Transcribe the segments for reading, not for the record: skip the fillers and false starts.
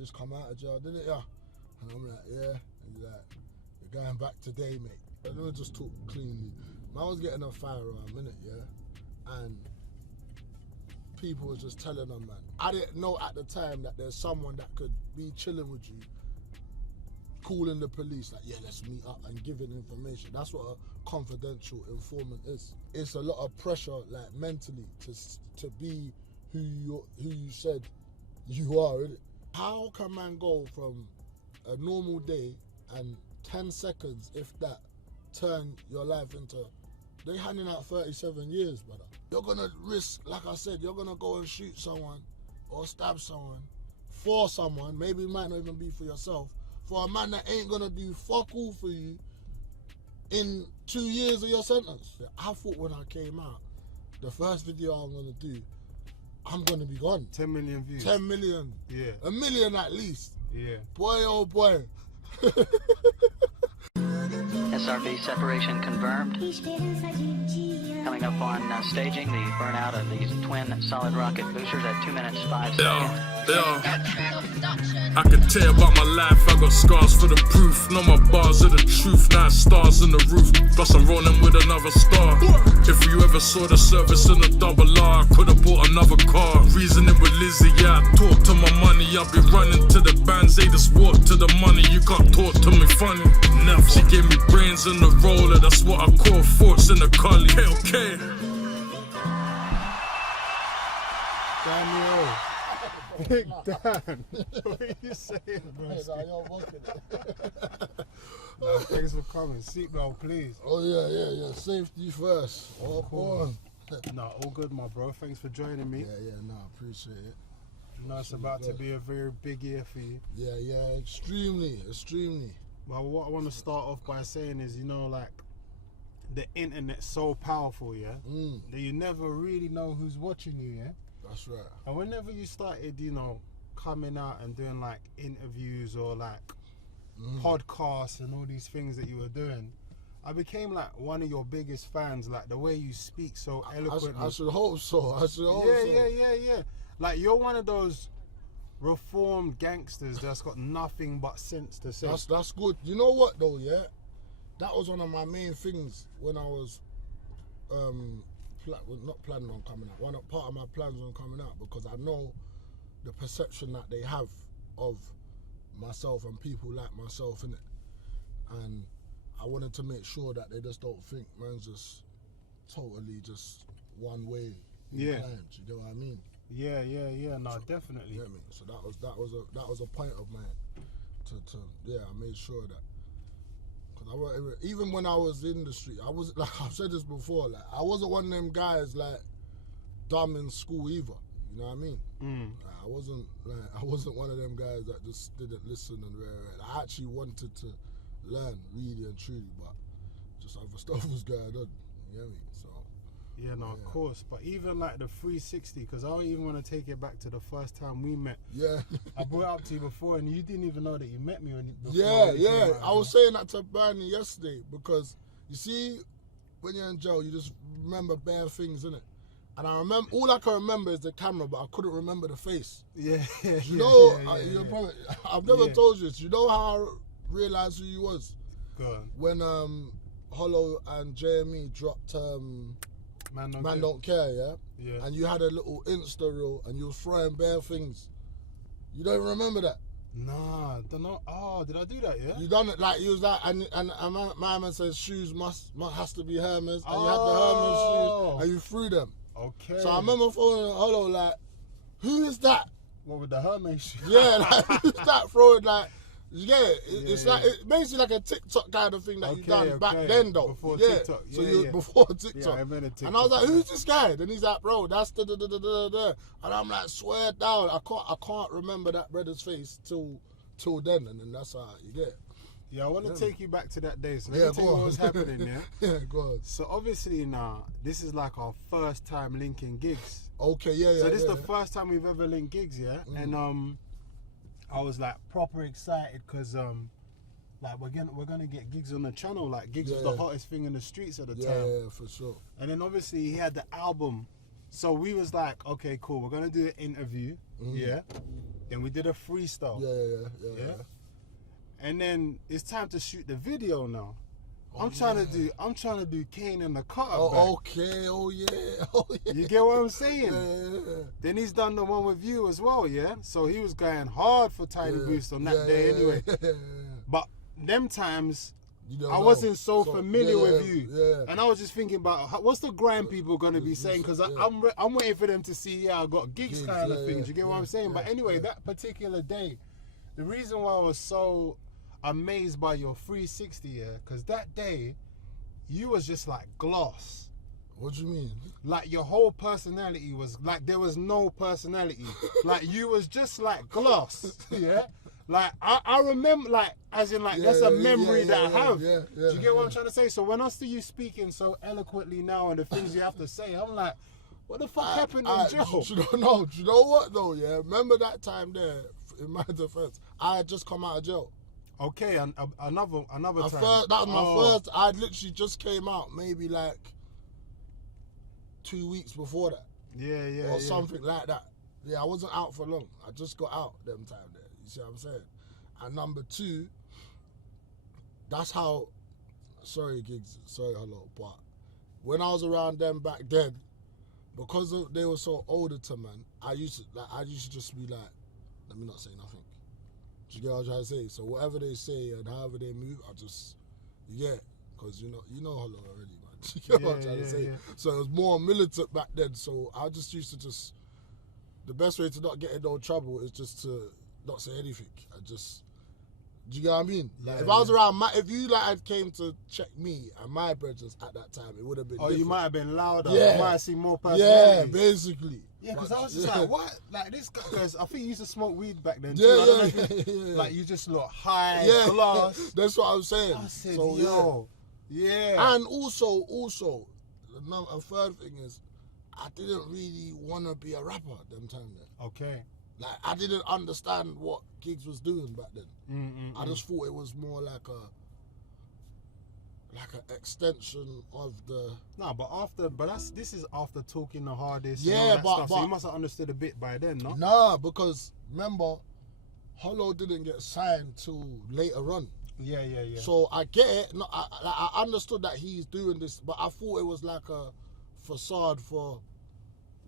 just come out of jail, didn't ya? And I'm like, yeah. And he's like, you're going back today, mate. And we just talk cleanly. Man was getting a firearm, innit, yeah? And people was just telling them, man. I didn't know at the time that there's someone that could be chilling with you, calling the police, like, yeah, let's meet up and giving information. That's what a confidential informant is. It's a lot of pressure, like, mentally, to be who you said you are, innit? How can man go from a normal day and 10 seconds, if that, turn your life into, they handing out 37 years, brother. You're gonna risk, like I said, you're gonna go and shoot someone or stab someone for someone, maybe it might not even be for yourself, for a man that ain't gonna do fuck all for you in 2 years of your sentence. I thought when I came out, the first video I'm gonna do, I'm gonna be gone. 10 million views. 10 million. Yeah. 1 million at least. Yeah. Boy, oh boy. SRB separation confirmed. Coming up on staging, the burnout of these twin solid rocket boosters at 2 minutes 5 seconds. I can tell about my life, I got scars for the proof. Know my bars are the truth, 9 stars in the roof. Plus I'm rolling with another star. If you ever saw the service in a double R, I could've bought another car. Reasoning with Lizzie, yeah, I talk to my money. I'll be running to the bands, they just walk to the money. You can't talk to me funny, never. She gave me brains in the roller, that's what I call Thoughts In A Culli. Okay. Daniel. Big Dan. What are you saying, bro? Thanks for coming. Seatbelt, please. Oh yeah. Safety first. Oh, on. No, all good, my bro. Thanks for joining me. Yeah, no, appreciate it. You know, it's about to be a very big year for you. Yeah, extremely. Well, what I want to start off by saying is, you know, like, the internet's so powerful, yeah? That you never really know who's watching you, yeah? That's right. And whenever you started, you know, coming out and doing, like, interviews or, like, podcasts and all these things that you were doing, I became, like, one of your biggest fans, like, the way you speak so eloquently. I should hope so. Yeah. Like, you're one of those reformed gangsters that's got nothing but sense to say. That's good. You know what though, yeah? That was one of my main things when I was not planning on coming out. Part of my plans on coming out, because I know the perception that they have of myself and people like myself, innit? And I wanted to make sure that they just don't think man's just totally just one way inclined. You know what I mean? Yeah. No, definitely. Yeah, man. So that was a point of mine. I made sure that, because even when I was in the street, I was, like I've said this before, like I wasn't one of them guys like dumb in school either. You know what I mean? Like, I wasn't one of them guys that just didn't listen and I actually wanted to learn really and truly, but just other stuff was going on. You know what I mean? So. Yeah, no, of course. But even like the 360, because I don't even want to take it back to the first time we met. Yeah. I brought it up to you before, and you didn't even know that you met me before. Yeah. I was saying that to Bernie yesterday, because you see, when you're in jail, you just remember bare things, innit? And I remember, all I can remember is the camera, but I couldn't remember the face. Yeah. You know, I've never told you this. You know how I realised who you was? Go on. When Hollow and JME dropped Man Don't Care, yeah? And you had a little Insta reel and you was throwing bare things. You don't remember that? Nah, don't know. Oh, did I do that, yeah? You done it, like, you was like, and my man says shoes has to be Hermes, and you had the Hermes shoes, and you threw them. Okay. So I remember phoning Hollow, like, who is that? What, with the Hermes shoes? Yeah, like, who's that throwing, like, it's like it's basically like a TikTok kind of thing that you done back then though. Before TikTok. Before TikTok. Yeah, I remember TikTok. And I was like, who's this guy? Then he's like, bro, that's the and I'm like, swear down, I can't remember that brother's face till then, and then that's how you get. Yeah, I want to take you back to that day. So let me tell you what was happening, yeah? Yeah, go on. So obviously now, this is like our first time linking gigs. Okay, yeah. So this is the first time we've ever linked gigs, yeah? And I was like proper excited because like we're gonna get gigs on the channel. Like gigs was the hottest thing in the streets at the time. Yeah, for sure. And then obviously he had the album, so we was like, okay, cool, we're gonna do an interview, yeah. Then we did a freestyle. Yeah. And then it's time to shoot the video now. I'm trying to do Kane and the Cutter. Oh, okay. Oh yeah. You get what I'm saying? Yeah. Then he's done the one with you as well, yeah? So he was going hard for Tiny Boost on that day anyway. But them times, I wasn't so familiar with you. Yeah. And I was just thinking about what's the grind people going to be saying? Because I'm waiting for them to see, I got gigs kind of things. You get what I'm saying? But anyway, that particular day, the reason why I was so amazed by your 360, because that day, you was just like gloss. What do you mean? Like your whole personality was like there was no personality. Like you was just like gloss. Yeah. Like I remember, like as in like that's a memory that I have. Do you get what I'm trying to say? So when I see you speaking so eloquently now and the things you have to say, I'm like, what the fuck happened in jail? Do you know what though? Yeah. Remember that time there? In my defense, I had just come out of jail. Okay, and another time. That was my first. I literally just came out, maybe like 2 weeks before that. Yeah. Or something like that. Yeah, I wasn't out for long. I just got out them time there. You see what I'm saying? And number two, that's how. Sorry, gigs. Sorry, hello. But when I was around them back then, because they were so older to man, I used to just be like, let me not say nothing. Do you get what I'm trying to say? So whatever they say and however they move, I just, because you know hello already, man. Do you get what I'm trying to say? Yeah. So it was more militant back then. So I just used to the best way to not get in no trouble is just to not say anything. Do you get what I mean? Like if I was around if you like came to check me and my brothers at that time, it would have been. Oh, different. You might have been louder. Yeah. You might have seen more personality. Yeah, basically. Yeah, because I was just like, what? Like this guy, because I think you used to smoke weed back then. Yeah. Like you just look high, class. That's what I'm saying. I said, so, yeah. And also, a third thing is, I didn't really want to be a rapper them time then. Okay. Like I didn't understand what Giggs was doing back then. I just thought it was more like an extension of the. No, but this is after talking the hardest. Yeah, and all that but stuff. So you must have understood a bit by then, no? Nah, because remember, Hollow didn't get signed till later on. Yeah. So I get it. No, I understood that he's doing this, but I thought it was like a facade for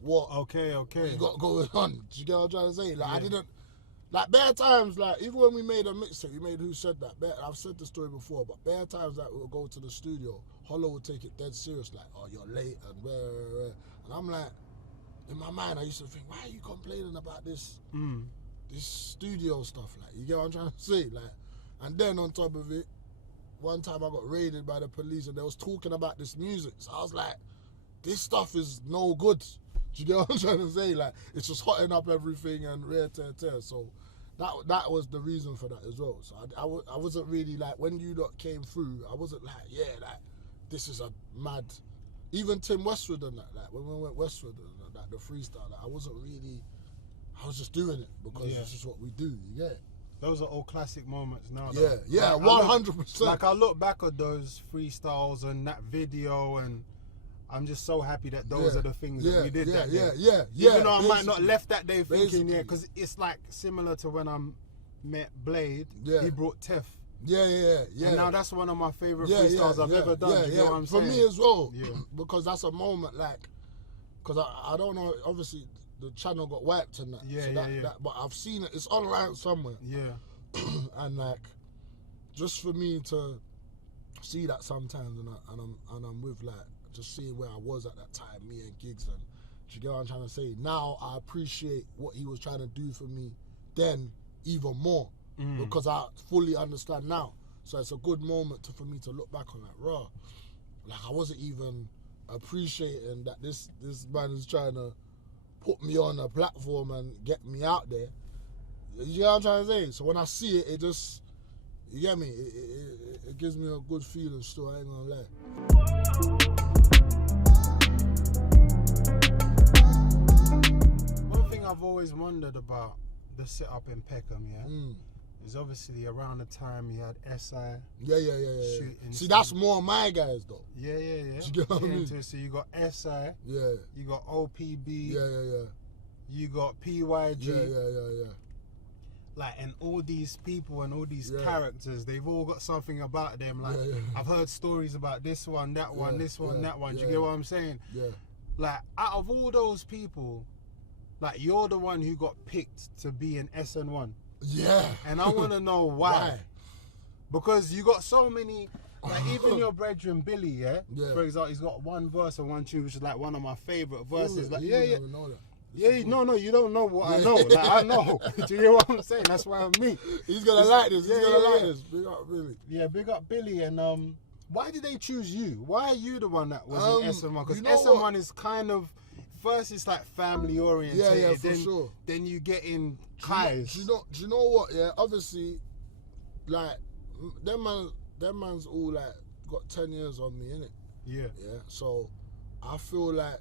what he got going on. Do you get what I'm trying to say? Like I didn't. Like bare times, like even when we made a mixtape, we made Who Said That. I've said the story before, but bare times that we'll go to the studio, Hollow would take it dead serious, like, oh, you're late and blah. And I'm like, in my mind, I used to think, why are you complaining about this studio stuff? Like, you get what I'm trying to say? Like, and then on top of it, one time I got raided by the police and they was talking about this music. So I was like, this stuff is no good. Do you get what I'm trying to say? Like, it's just hotting up everything and tear. So that was the reason for that as well. So I wasn't really like, when you lot came through, I wasn't like, like, this is a mad. Even Tim Westwood and that, like, when we went Westwood and that, the freestyle, like, I was just doing it because this is what we do, you get it? Those are all classic moments now. Yeah, 100%. Like, I look back at those freestyles and that video, and I'm just so happy that those are the things that we did that day. Even though I might not left that day thinking, because it's like similar to when I met Blade, he brought Tef. Yeah. And now that's one of my favorite freestyles I've ever done. You know what I'm saying? For me as well, because that's a moment, like, because I don't know, obviously the channel got wiped and that, but I've seen it, it's online somewhere. Yeah. And like, just for me to see that sometimes, and I'm with like, just seeing where I was at that time, me and Giggs, and do you get what I'm trying to say? Now I appreciate what he was trying to do for me then even more, because I fully understand now. So it's a good moment for me to look back on, like, raw. Like, I wasn't even appreciating that this man is trying to put me on a platform and get me out there. You know what I'm trying to say? So when I see it, it just, you get me? It gives me a good feeling still, I ain't gonna lie. One thing I've always wondered about the setup in Peckham, is obviously around the time you had SI. Yeah. See, that's more my guys though. Yeah. You get what I mean? So you got SI. Yeah. You got OPB. Yeah. You got PYG. Yeah. like, and all these people and all these characters, they've all got something about them. Like, I've heard stories about this one, that one, this one, that one. Do you get what I'm saying? Yeah. Like, out of all those people, like, you're the one who got picked to be an SN1. Yeah. And I want to know why. Because you got so many, like, even your brethren Billy, yeah? For example, he's got one verse and one tune, which is like one of my favourite verses. Like, Know that. Yeah, no, you don't know what I know. Like, I know. Do you hear what I'm saying? That's why I'm me. He's gonna like this. He's gonna like this. Big up Billy. Yeah, big up Billy. And why did they choose you? Why are you the one that was in SN1? Because SN1 is kind of, first it's like family oriented. Yeah, for sure. Then you get in Kai's. Do you know what? Yeah, obviously, like them man's all like got 10 years on me, innit? Yeah. Yeah. So I feel like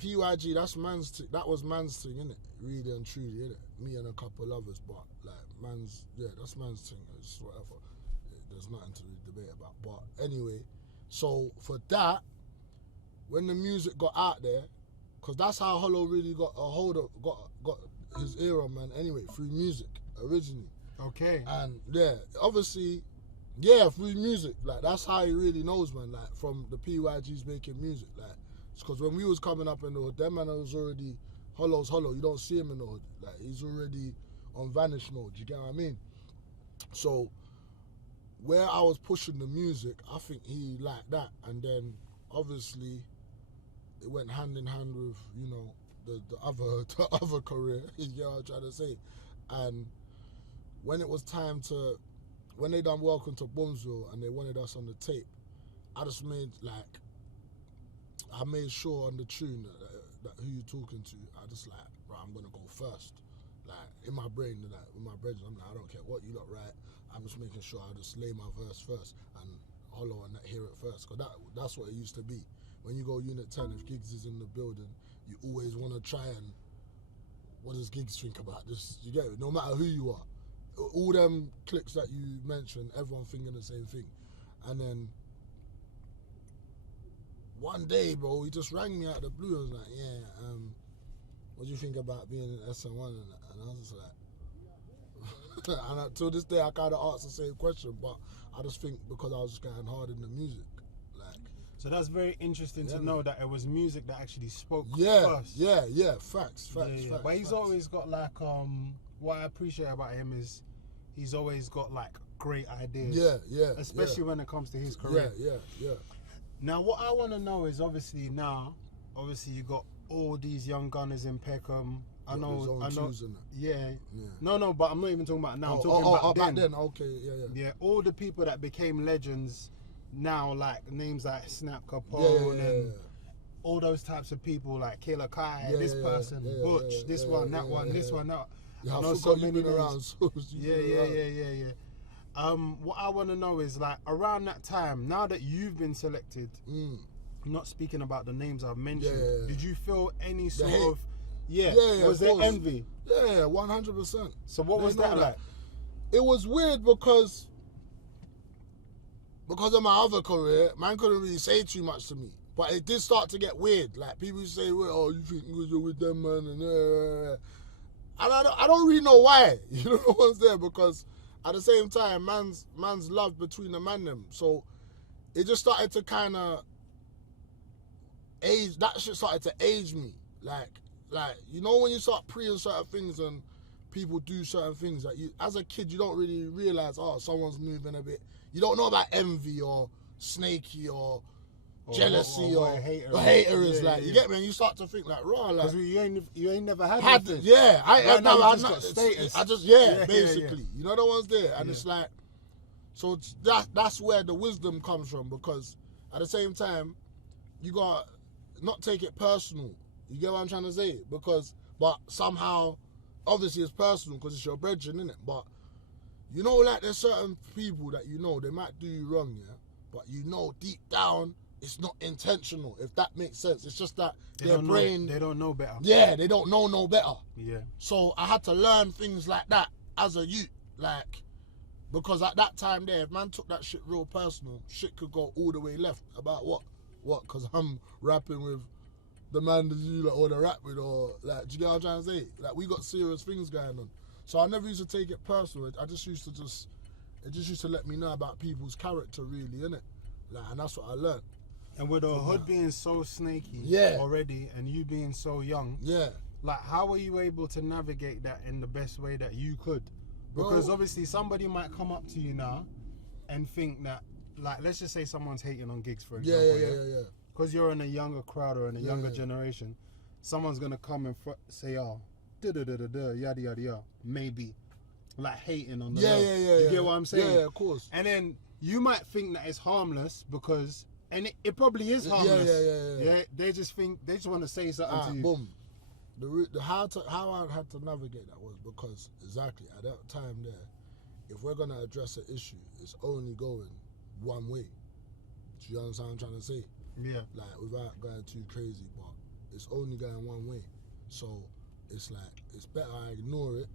PYG, that was man's thing, innit? Really and truly, innit? Me and a couple others, but like that's man's thing. It's whatever. There's nothing to debate about. But anyway, so for that, when the music got out there, because that's how Hollow really got a hold of, got his ear on, man. Anyway, through music originally. Okay. And yeah, obviously, yeah, through music. Like that's how he really knows, man. Like from the PYGs making music, like. Because when we was coming up in the hood, that man was already Hollow's Hollow. You don't see him in the hood. Like he's already on vanish mode. You get what I mean? So where I was pushing the music, I think he liked that, and then obviously it went hand in hand with the other career. You get what I'm trying to say? And when it was time when they done Welcome to Boomsville and they wanted us on the tape, I just made I made sure on the tune that who you talking to, I just like, right, I'm gonna go first. Like in my brain, like with my brethren, I'm like, I don't care what you lot write. I'm just making sure I just lay my verse first and Hollow and that hear it first. Cause that's what it used to be. When you go Unit 10, if Giggs is in the building, you always want to try and, what does Giggs think about this? You get it? No matter who you are, all them clips that you mentioned, everyone thinking the same thing, and then. One day, bro, he just rang me out of the blue and was like, yeah, what do you think about being in SN1 and that? And I was just like, and till this day, I kind of asked the same question, but I just think because I was just getting hard in the music. So that's very interesting to know that it was music that actually spoke first. Yeah, facts. But he's always got like, what I appreciate about him is he's always got like great ideas. Yeah. Especially when it comes to his career. Yeah. Now, what I want to know is obviously you got all these young gunners in Peckham. I know. Yeah. No, but I'm not even talking about now. I'm talking about back then. Okay, yeah. Yeah, all the people that became legends now, like names like Snap Capone and all those types of people, like Killer Kai, this person, Butch, this one, that one, this one, that. Yeah, I know so many around. Yeah. What I want to know is, like, around that time, now that you've been selected, not speaking about the names I've mentioned, did you feel any sort of, was there envy? Yeah, 100%. So what was that like? It was weird because of my other career, man couldn't really say too much to me. But it did start to get weird. Like, people say, well, oh, you think you're with them, man, and I don't really know why. You know what's there, because at the same time, man's love between the man them. So it just started to kind of age. That shit started to age me. Like you know when you start preying certain things and people do certain things that you, as a kid, you don't really realize. Oh, someone's moving a bit. You don't know about envy or snaky or jealousy or hater is like. You get me? And you start to think like, raw, like, because you ain't never had it. Yeah, I just got status. Basically, you know the ones there, and it's like, so that's where the wisdom comes from, because at the same time, you got not take it personal. You get what I'm trying to say? But somehow, obviously it's personal because it's your brethren, innit? But you know, like there's certain people that you know they might do you wrong, yeah, but you know deep down it's not intentional, if that makes sense. It's just that their brain... They don't know better. Yeah, they don't know no better. Yeah. So I had to learn things like that as a youth. Like, because at that time there, if man took that shit real personal, shit could go all the way left. About what? Because I'm rapping with the man that you like, or the rap with, or like, do you get what I'm trying to say? Like, we got serious things going on. So I never used to take it personal. I just used to it just used to let me know about people's character, really, innit? Like, and that's what I learned. And with the hood being so snaky already, and you being so young, like, how were you able to navigate that in the best way that you could? Because obviously somebody might come up to you now and think that, like, let's just say someone's hating on gigs, for example. Because you're in a younger crowd or in a younger generation, someone's gonna come and say, oh, yada yada yada, maybe, like, hating on the You get what I'm saying? Yeah, of course. And then you might think that it's harmless because, and it probably is harmless. Yeah. They just want to say something to you. Boom. How I had to navigate that was because exactly at that time there, if we're gonna address an issue, it's only going one way. Do you understand what I'm trying to say? Yeah. Like, without going too crazy, but it's only going one way. So it's like, it's better I ignore it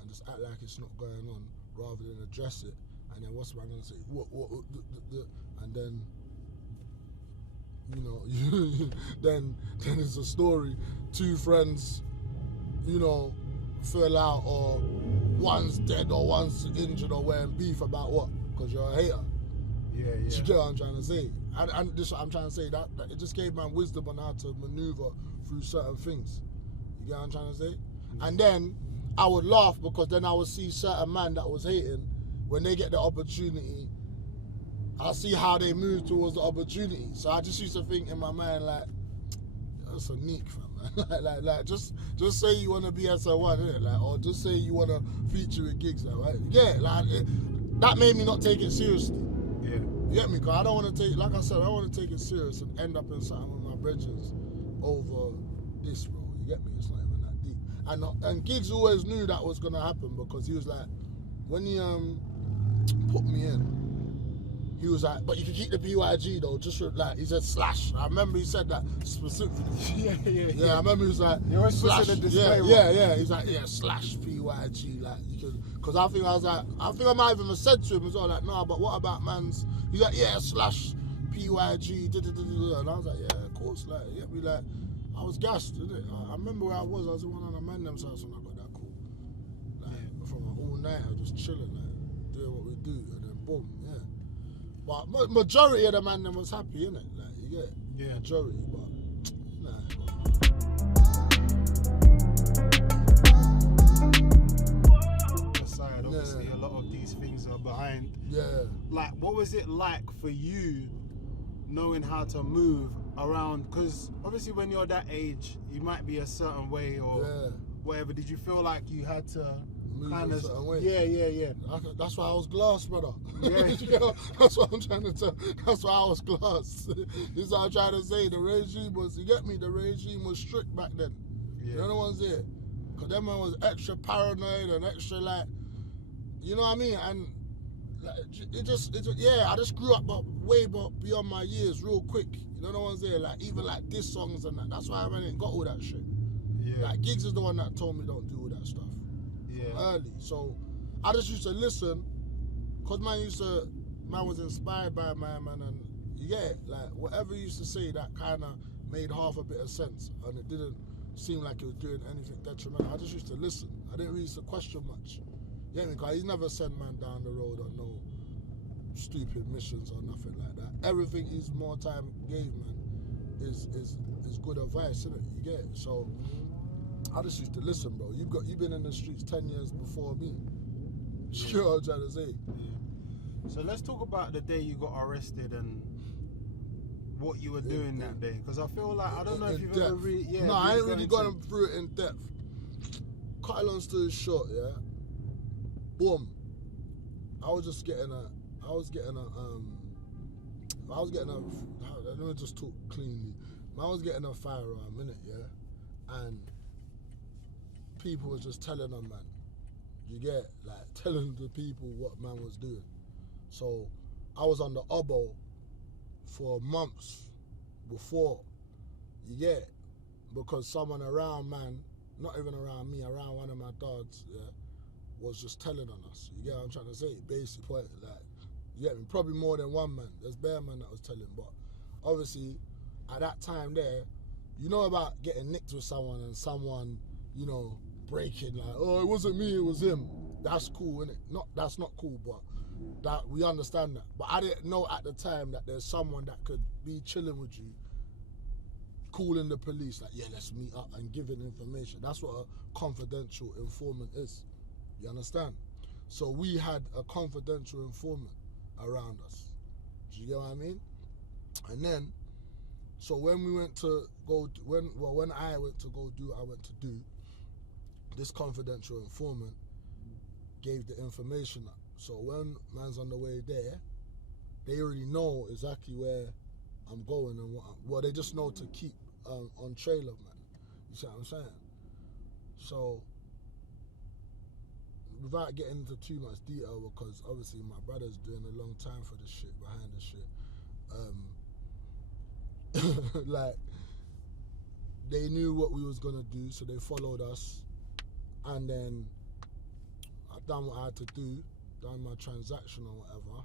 and just act like it's not going on rather than address it. And then what's man gonna say? What? And then, you know, then it's a story. Two friends, you know, fell out, or one's dead or one's injured or wearing beef about what? Because you're a hater. Yeah. You get what I'm trying to say? And this is what I'm trying to say, that it just gave man wisdom on how to maneuver through certain things. You get what I'm trying to say? Mm-hmm. And then I would laugh because then I would see certain man that was hating, when they get the opportunity, I see how they move towards the opportunity. So I just used to think in my mind, like, that's a neek, fam, man. like, just say you want to be SN1, innit? Like, or just say you want to feature with gigs, like, right? Yeah, like, that made me not take it seriously. Yeah. You get me? Because I don't want to take, like I said, I don't want to take it serious and end up in something with my brethren over this, bro. You get me? It's not even that deep. And Giggs always knew that was going to happen, because he was like, when he put me in, he was like, but you can keep the PYG though, just like, he said slash. I remember he said that specifically. Yeah, I remember he was like, slash. Yeah. He's like, yeah, slash PYG, like, you can, because I think I might even have said to him as well, like, no, but what about man's, he's like, yeah, slash PYG, and I was like, yeah, of course, like, you get me, like, I was gassed, innit? I remember where I was in one of the man them's house when I got that call. Like, from all night, I was just chilling, like, doing what we do, and then boom, yeah. But majority of the man them was happy, innit? Like, you get it? Yeah. Majority, but nah. Aside, obviously, a lot of these things are behind. Yeah. Like, what was it like for you knowing how to move around? Because obviously, when you're that age, you might be a certain way or whatever. Did you feel like you had to move kind a of? certain way? Yeah. That's why I was glass, brother. Yeah. You know, that's what I'm trying to tell. That's why I was glass. This is what I'm trying to say. The regime was, you get me? The regime was strict back then. Yeah. You know the ones there? Because them man was extra paranoid and extra, like, you know what I mean? And like, I just grew up way beyond my years real quick. You know the ones there? Like, even like diss songs and that. That's why I ain't got all that shit. Yeah. Like, Giggs is the one that told me don't do all that stuff. Yeah. Early. So I just used to listen, because man was inspired by man, and like, whatever he used to say, that kind of made half a bit of sense, and it didn't seem like it was doing anything detrimental. I just used to listen. I didn't really used to question much. You get me? Because he never sent man down the road on no stupid missions or nothing like that. Everything he's more time gave, man, is good advice, isn't it? You get it? So I just used to listen, bro. You've been in the streets 10 years before me. You know what I'm trying to say? Yeah. So let's talk about the day you got arrested and what you were doing that day. Because I feel like, I don't know if you've ever really... Yeah, no, I ain't really gone through it in depth. Cut a long story short, yeah? Boom. Let me just talk cleanly. I was getting a firearm, innit, yeah? And people was just telling them, man. You get, like, telling the people what man was doing. So I was on the oboe for months before, you get, because someone around, man, not even around me, around one of my dogs, yeah, was just telling on us. You get what I'm trying to say? Basic point, like, you get me? Probably more than one man. There's bare man that was telling, but obviously at that time there, you know about getting nicked with someone and someone, you know, breaking like, oh, it wasn't me, it was him. That's cool, innit? That's not cool, but that we understand that. But I didn't know at the time that there's someone that could be chilling with you, calling the police, like, yeah, let's meet up and giving information. That's what a confidential informant is. You understand? So we had a confidential informant around us. Do you get what I mean? And then, so when we went to go, when I went to go do what I went to do, this confidential informant gave the information up. So when man's on the way there, they already know exactly where I'm going and what they just know to keep on trail of man. You see what I'm saying? So without getting into too much detail, because obviously my brother's doing a long time for this shit, behind this shit. Like, they knew what we was gonna do, so they followed us, and then I done what I had to do, done my transaction or whatever,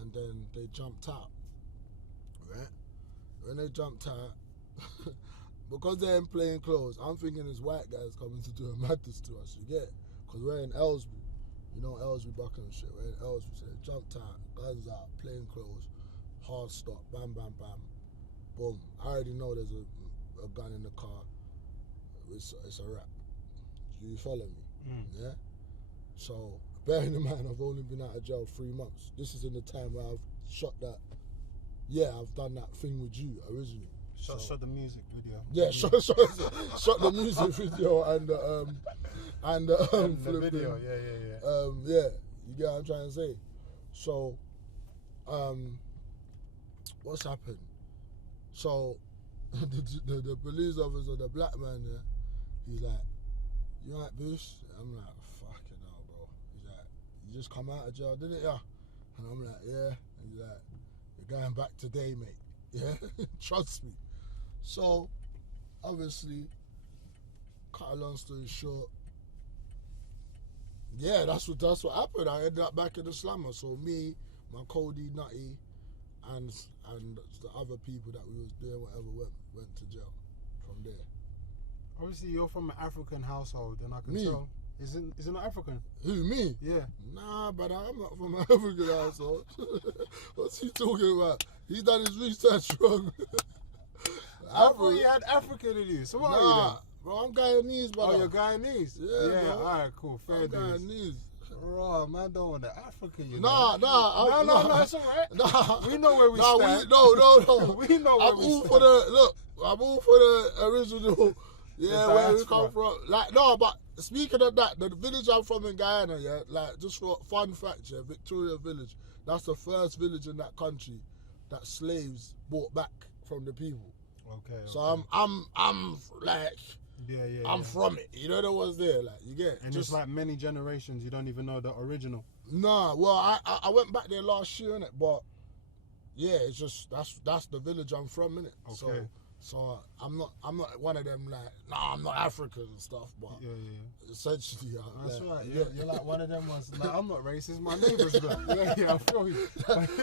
and then they jumped out, right? When they jumped out, because they're in plain clothes, I'm thinking this white guy's coming to do a madness to us, you get it? Because we're in Ellsbury, you know, Ellsbury, Buckingham shit, we're in Ellsbury, so they jumped out, guns out, plain clothes, hard stop, bam, bam, bam, boom. I already know there's a gun in the car, it's a wrap. You follow me? Yeah? So, bearing in mind, I've only been out of jail 3 months. This is in the time where I've shot that, I've done that thing with you originally. Shot the music video. Yeah, shot the music video and the video, yeah, you get what I'm trying to say. So, what's happened? So, the police officer, the black man there, he's like, you like Boost? I'm like, fucking hell, bro. He's like, you just come out of jail, didn't ya? And I'm like, yeah. And he's like, you're going back today, mate. Yeah, trust me. So, obviously, cut a long story short, yeah, that's what happened. I ended up back in the slammer. So me, my Cody, Nutty, and the other people that we was doing whatever went to jail from there. Obviously, you're from an African household, and I can tell. Is it not African? Who, me? Yeah. Nah, but I'm not from an African household. What's he talking about? He done his research wrong. I thought you had African in you. So what are you then? Bro, I'm Guyanese, brother. Oh, you're Guyanese? Yeah, bro. Alright, cool. Fair dues. Guyanese. Bro, man, don't want the African, you know. No, it's alright. Nah. We know where we stand. No. We know where we stand. I'm all for the original, where we come from. Like, no, but speaking of that, the village I'm from in Guyana, yeah, like, just for fun fact, yeah, Victoria Village, that's the first village in that country that slaves brought back from the people. Okay. So I'm like, I'm from it. You know the ones there, like, you get it. And just like many generations, you don't even know the original. Nah, well, I went back there last year, innit, but yeah, it's just that's the village I'm from, innit. Okay. So I'm not one of them like, nah, I'm not African and stuff, but essentially, that's like, right. You're like one of them ones. Like, I'm not racist. My neighbour's black. Yeah, I feel you.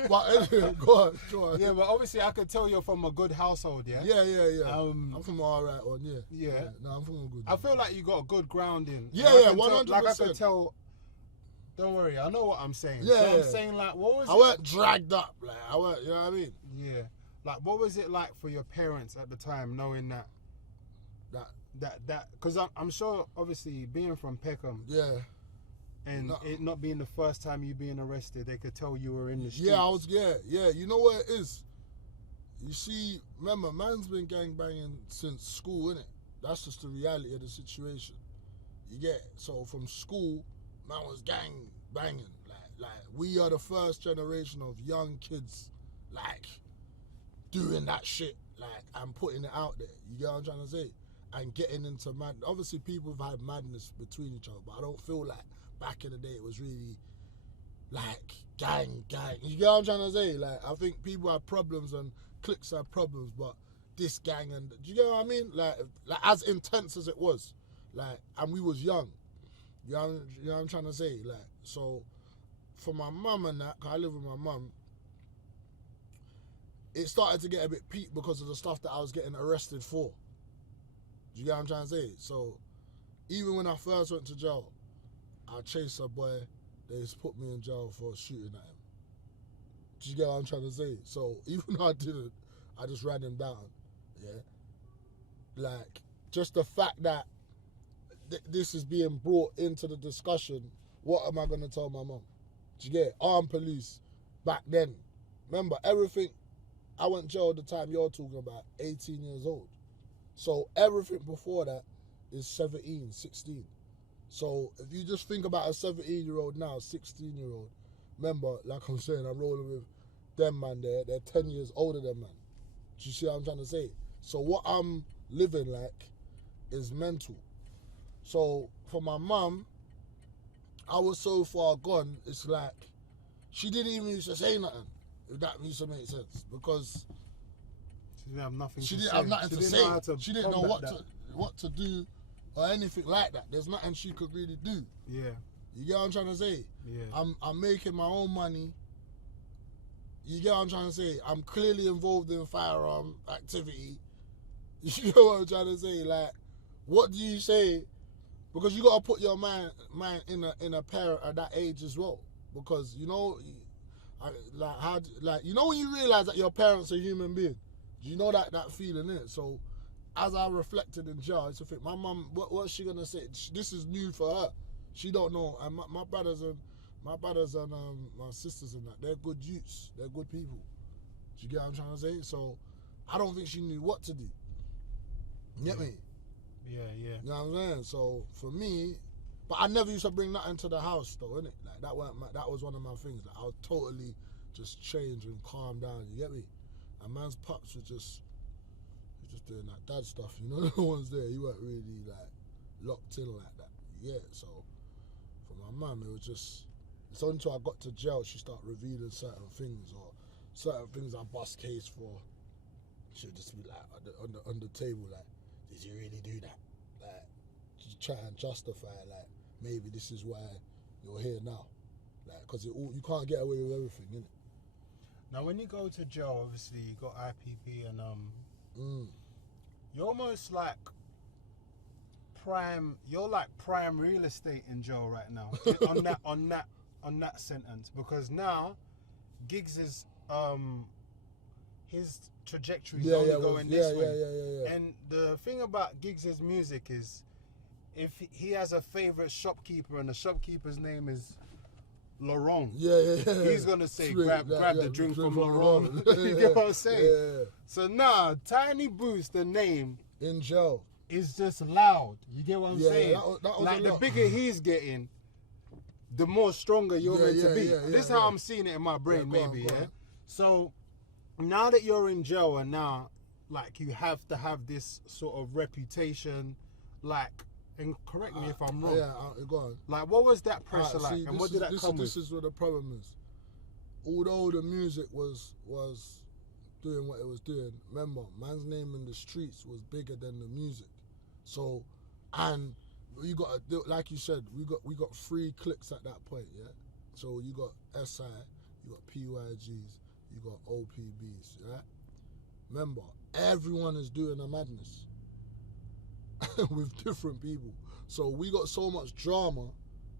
But anyway, go on. Yeah, but obviously I could tell you're from a good household. Yeah. Yeah. I'm from all right one. Yeah. No, I'm from a good. I feel like you got a good grounding. Yeah, 100%. Like I could tell. Don't worry, I know what I'm saying. Yeah, so I'm saying, like, what was it? I weren't dragged up, like, you know what I mean? Yeah. Like, what was it like for your parents at the time, knowing that, because I'm sure, obviously, being from Peckham, and it not being the first time you being arrested, they could tell you were in the streets. Yeah, you know what it is? You see, remember, man's been gangbanging since school, innit? That's just the reality of the situation. You get it? So from school, man was gang banging. Like we are the first generation of young kids, like, doing that shit, like, and putting it out there. You get what I'm trying to say? And getting into mad. Obviously, people have had madness between each other, but I don't feel like back in the day it was really like gang. You get what I'm trying to say? Like, I think people have problems and cliques have problems, but this gang and, do you get what I mean? Like as intense as it was, like, and we was young. You know what I'm trying to say? Like, so for my mum and that, 'cause I live with my mum, it started to get a bit peaked because of the stuff that I was getting arrested for. Do you get what I'm trying to say? So even when I first went to jail, I chased a boy. They just put me in jail for shooting at him. Do you get what I'm trying to say? So even though I didn't, I just ran him down. Yeah. Like, just the fact that this is being brought into the discussion, what am I going to tell my mum? Do you get it? Armed police back then. Remember, everything, I went to jail at the time you're talking about, 18 years old. So everything before that is 17, 16. So if you just think about a 17-year-old now, 16-year-old, remember, like I'm saying, I'm rolling with them man there, they're 10 years older than man. Do you see what I'm trying to say? So what I'm living like is mental. So for my mum, I was so far gone, it's like, she didn't even used to say nothing, if that used to make sense, because she didn't have nothing she to didn't say. have nothing She to didn't say. know how to She didn't know combat what to do or anything like that. There's nothing she could really do. Yeah. You get what I'm trying to say? Yeah. I'm making my own money. You get what I'm trying to say? I'm clearly involved in firearm activity. You know what I'm trying to say? Like, what do you say? Because you gotta put your mind in a parent at that age as well. Because you know, you know when you realize that your parents are human being, you know that feeling in it. So, as I reflected in jail, I used to think, my mum, what's she gonna say? This is new for her. She don't know. And my brothers and my sisters and that, they're good youths. They're good people. Do you get what I'm trying to say? So, I don't think she knew what to do. You get me? Yeah. You know what I'm saying? So for me, but I never used to bring nothing to the house though, innit? Like that was one of my things. Like I would totally just change and calm down. You get me? And man's pops was just doing that dad stuff. You know, no one's there. He weren't really like locked in like that. Yeah. So for my mum, it was just. It's only until I got to jail she started revealing certain things or certain things I bust case for. She'd just be like on the table like, did you really do that? Like, you try and justify like maybe this is why you're here now, like because you can't get away with everything, innit? Now, when you go to jail, obviously you got IPP and you're almost like prime. You're like prime real estate in jail right now on that sentence, because now Giggs is his trajectory is only going this way. And the thing about Giggs' music is, if he has a favourite shopkeeper and the shopkeeper's name is Laurent, he's gonna say grab the drink from Laurent. You get what I'm saying? Yeah. So now Tiny Boost, the name in jail, is just loud. You get what I'm saying? That was like the lot. bigger he's getting, the more stronger you're meant to be. This is how I'm seeing it in my brain, go on. So now that you're in jail and now, like, you have to have this sort of reputation, like, and correct me if I'm wrong. Go on. Like, what was that pressure like, and what did that come with? This is what the problem is. Although the music was doing what it was doing, remember, man's name in the streets was bigger than the music. So, and you got, like you said, we got 3 cliques at that point, yeah? So you got SI, you got PYGs, you got OPBs, yeah? Remember, everyone is doing a madness with different people. So we got so much drama,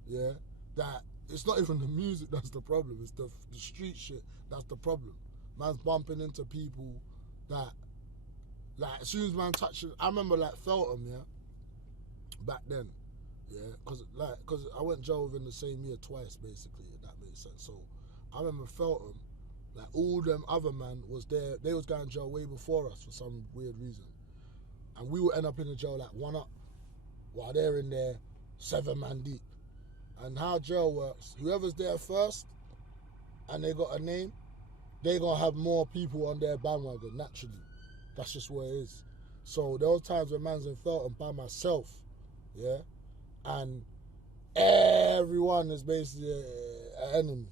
yeah, that it's not even the music that's the problem, it's the street shit that's the problem. Man's bumping into people that, like, as soon as man touches, I remember like Feltham, yeah, back then, yeah, cause I went jail within the same year twice, basically, if that makes sense. So I remember Feltham, like all them other man was there, they was going to jail way before us for some weird reason. And we would end up in the jail like 1 up, while they're in there 7 man deep. And how jail works, whoever's there first and they got a name, they gonna have more people on their bandwagon, naturally. That's just what it is. So there was times when man's in Feltham by myself, yeah, and everyone is basically an enemy.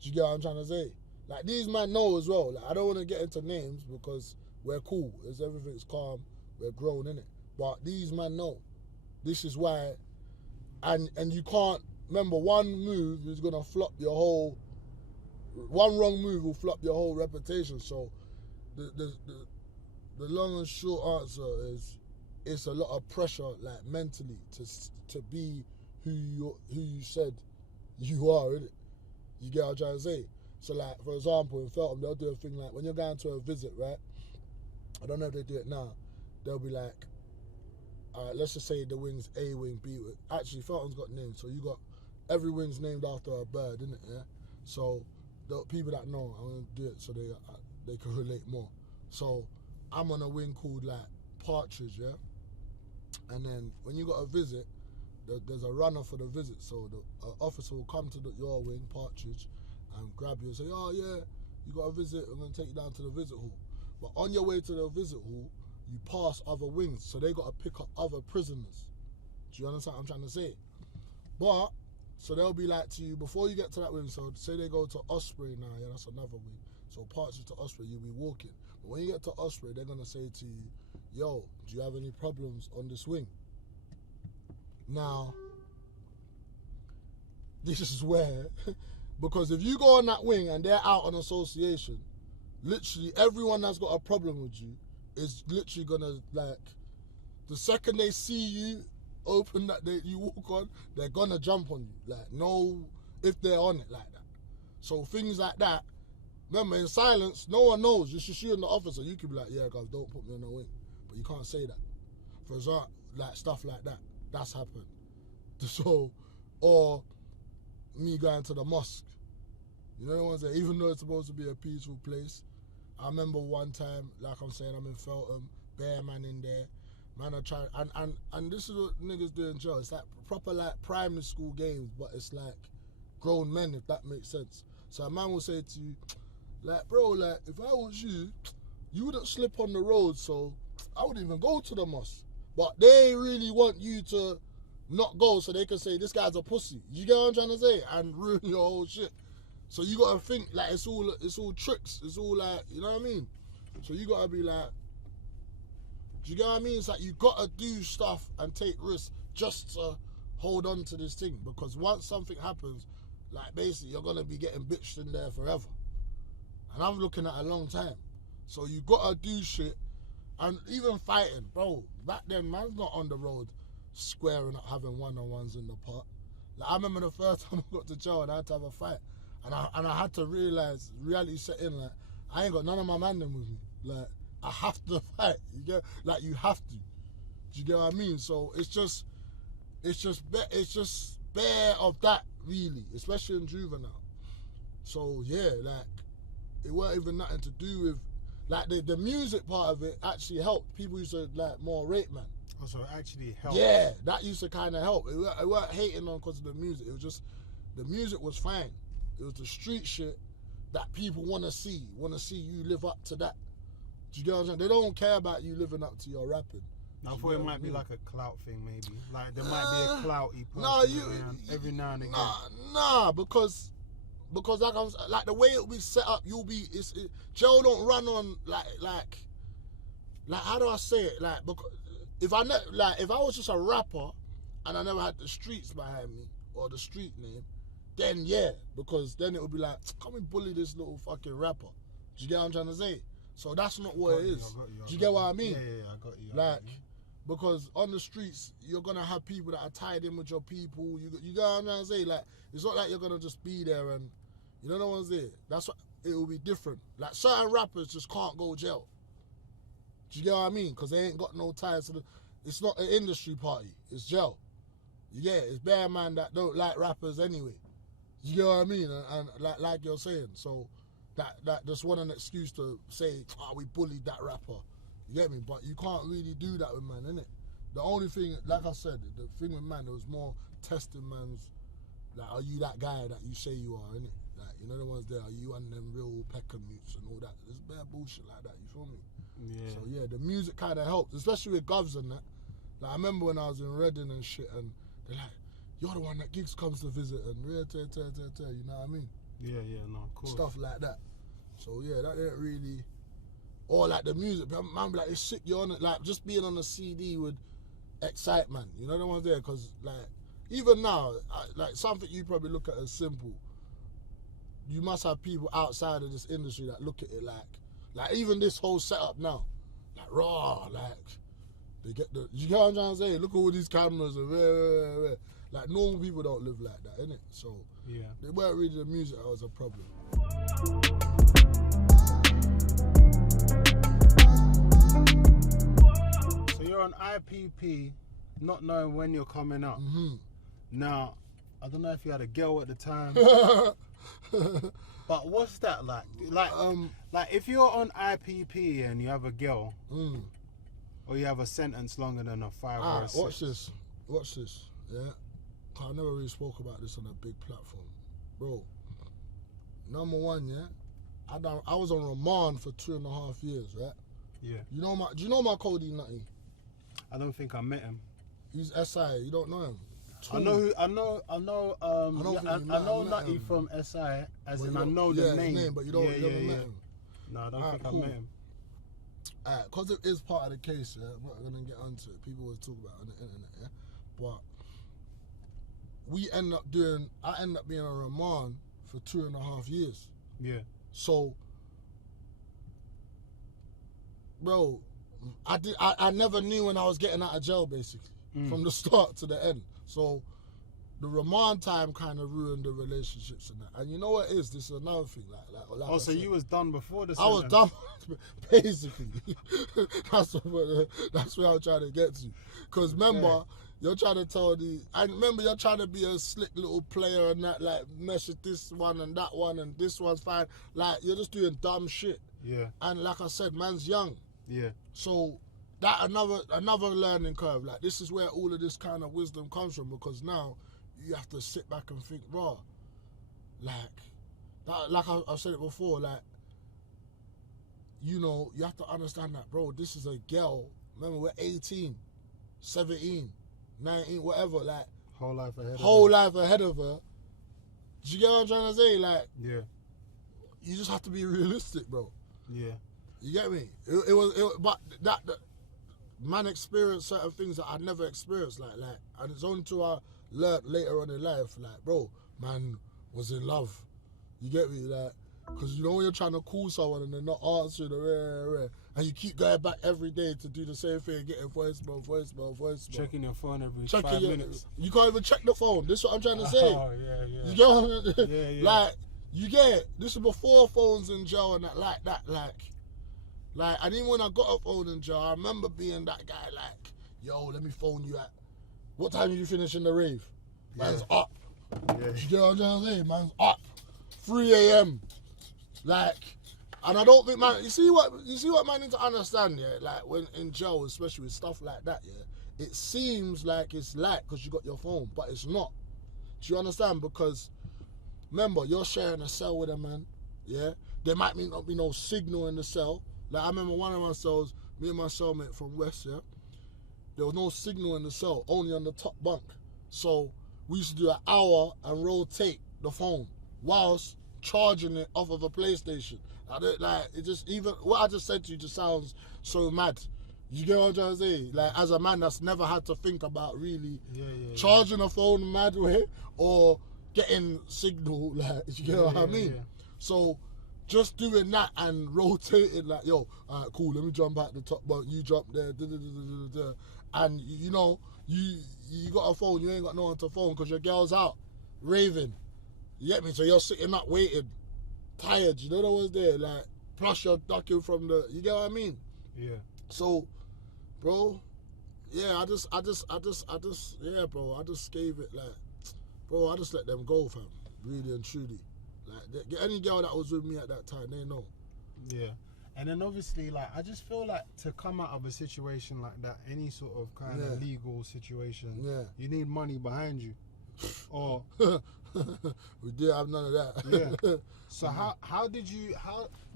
Do you get what I'm trying to say? Like, these men know as well. Like, I don't want to get into names because we're cool. Everything's calm. We're grown, innit? But these men know. This is why, and you can't, remember, one move is going to flop your whole, one wrong move will flop your whole reputation. So the long and short answer is, it's a lot of pressure, like mentally, to be who you said you are, innit? You get what I'm trying to say? So like, for example, in Feltham, they'll do a thing like when you're going to a visit, right? I don't know if they do it now. They'll be like, let's just say the wing's A wing, B wing. Actually, Feltham's got names, so you got every wing's named after a bird, isn't it? Yeah. So the people that know, I'm gonna do it so they can relate more. So I'm on a wing called like Partridge, yeah. And then when you got a visit, there's a runner for the visit. So the officer will come to your wing, Partridge, and grab you and say, oh yeah, you got a visit, I'm going to take you down to the visit hall. But on your way to the visit hall, you pass other wings, so they got to pick up other prisoners. Do you understand what I'm trying to say? But, so they'll be like to you, before you get to that wing, so say they go to Osprey now, yeah, that's another wing. So Partridge to Osprey, you'll be walking. But when you get to Osprey, they're going to say to you, yo, do you have any problems on this wing? Now, this is where, because if you go on that wing and they're out on association, literally everyone that's got a problem with you is literally gonna, like, the second they see you open that you walk on, they're gonna jump on you. Like, no, if they're on it like that. So things like that, remember, in silence, no one knows. It's just you and the officer. You can be like, yeah, guys, don't put me on the wing. But you can't say that. For example, like stuff like that. That's happened. So, or me going to the mosque. You know what I'm saying? Even though it's supposed to be a peaceful place. I remember one time, like I'm saying, I'm in Feltham, bare man in there. Man, I try, and this is what niggas do in jail. It's like proper like primary school games, but it's like grown men, if that makes sense. So a man will say to you, like, bro, like, if I was you, you wouldn't slip on the road, so I wouldn't even go to the mosque. But they really want you to not go so they can say this guy's a pussy. You get what I'm trying to say? And ruin your whole shit. So you gotta think like it's all tricks. It's all like, you know what I mean? So you gotta be like, do you get what I mean? It's like you gotta do stuff and take risks just to hold on to this thing. Because once something happens, like basically you're gonna be getting bitched in there forever. And I'm looking at a long time. So you gotta do shit. And even fighting, bro, back then, man's not on the road squaring up, having one-on-ones in the park. Like, I remember the first time I got to jail and I had to have a fight. And I had to realise, reality set in, like, I ain't got none of my man them with me. Like, I have to fight, you get, like, you have to. Do you get what I mean? So it's just bare of that, really, especially in juvenile. So, yeah, like, it weren't even nothing to do with, like, the music part of it actually helped. People used to, like, more rate, man. Oh, so it actually helped? Yeah, that used to kind of help. It weren't hating on because of the music. It was just, the music was fine. It was the street shit that people want to see you live up to that. Do you get what I'm saying? They don't care about you living up to your rapping. I thought it might be like a clout thing, maybe. Like, there might be a clouty person every now and again. Nah, because like the way it'll be set up, Joe don't run on like how do I say it? Like, because if I was just a rapper and I never had the streets behind me or the street name, then yeah, because then it would be like, come and bully this little fucking rapper. Do you get what I'm trying to say? So that's not what it is. Do you get what I mean? Yeah, I got you. Like, because on the streets, you're gonna have people that are tied in with your people. You get what I'm trying to say? Like, it's not like you're gonna just be there and you know no one's there. That's what it will be different. Like, certain rappers just can't go jail. Do you get what I mean? Because they ain't got no ties to it's not an industry party. It's jail. Yeah, it's bare man that don't like rappers anyway. You get what I mean? And like you're saying, so that just want an excuse to say, we bullied that rapper. You get me? But you can't really do that with man, innit? The only thing, like I said, the thing with man, it was more testing man's, like, are you that guy that you say you are, innit? Like, you know the ones there, are you one of them real Peckham youths and all that? There's bare bullshit like that, you feel me? Yeah. So yeah, the music kind of helps, especially with Govs and that. Like, I remember when I was in Reading and shit, and they're like, you're the one that Gigs comes to visit, and you know what I mean? Yeah, no, of course. Stuff like that. So yeah, that didn't really, or like the music, man be like, it's sick, you're on it, like just being on the CD would excite man, you know the ones there, because like, even now, like something you probably look at as simple, you must have people outside of this industry that look at it like even this whole setup now, like raw, like, They get you get what I'm trying to say? Look at all these cameras and like normal people don't live like that, innit? So yeah, they weren't really the music that was a problem. So you're on IPP, not knowing when you're coming up. Mm-hmm. Now, I don't know if you had a girl at the time, but what's that like? Like if you're on IPP and you have a girl, or you have a sentence longer than a 5 or a 6. Watch this, yeah? I never really spoke about this on a big platform. Bro, number one, yeah? I was on remand for 2.5 years, right? Yeah. Do you know my Cody Nutty? I don't think I met him. He's SI, you don't know him? I know Nutty from SI, as in I know the name. But you don't never met him. No, I don't think I met him. Alright, because it is part of the case, yeah, we're going to get onto it. People always talk about it on the internet, yeah? But I end up being on remand for 2.5 years. Yeah. So, bro, I never knew when I was getting out of jail, basically, from the start to the end. So, the remand time kind of ruined the relationships and that. And you know what it is? This is another thing. Like so you was done before the sentence? I was done, basically. That's where I'm trying to get to. Because remember, you're trying to you're trying to be a slick little player and that, like, mess with this one and that one and this one's fine. Like, you're just doing dumb shit. Yeah. And like I said, man's young. Yeah. So, that another learning curve. Like, this is where all of this kind of wisdom comes from, because now you have to sit back and think, raw. Like I've said it before, like, you know, you have to understand that, bro, this is a girl. Remember, we're 18, 17, 19, whatever, like, whole life ahead of her. Do you get what I'm trying to say? Like, yeah, you just have to be realistic, bro. Yeah. You get me? But that man experienced certain things that I never experienced, like, and it's only until I learned later on in life, like, bro, man was in love. You get me? Like, because you know when you're trying to call someone and they're not answering, and you keep going back every day to do the same thing, getting voicemail. Checking your phone every 5 minutes. You can't even check the phone. This is what I'm trying to say. Oh, yeah. You get what I'm Yeah. Like, you get it. This is before phones in jail and that, and even when I got a phone in jail, I remember being that guy, like, yo, let me phone you at, what time did you finish in the rave? Man's up. Yeah. You get what I'm trying to say? Man's up. 3 a.m. Like, and I don't think, man, you see what man need to understand, yeah? Like, when in jail, especially with stuff like that, yeah, it seems like it's light because you got your phone, but it's not. Do you understand? Because, remember, you're sharing a cell with a man, yeah? There might not be no signal in the cell. Like, I remember one of my cells, me and my cellmate from West, yeah? There was no signal in the cell, only on the top bunk. So, we used to do an hour and rotate the phone whilst charging it off of a PlayStation. It just, even what I just said to you just sounds so mad. You get what I'm trying to say? Like, as a man that's never had to think about really charging a phone mad way or getting signal, like, you get what I mean? Yeah. So, just doing that and rotating, like, yo, all right, cool, let me jump at the top bunk, you jump there, and, you know, you got a phone, you ain't got no one to phone because your girl's out, raving. You get me? So you're sitting up waiting, tired, you don't know what's there, like, plus you're ducking from you get what I mean? Yeah. So, bro, yeah, I just gave it, like, bro, I just let them go, fam, really and truly. Like, any girl that was with me at that time, they know. Yeah. And then obviously, like, I just feel like to come out of a situation like that, any sort of kind of legal situation, you need money behind you. Or we did have none of that. Yeah. So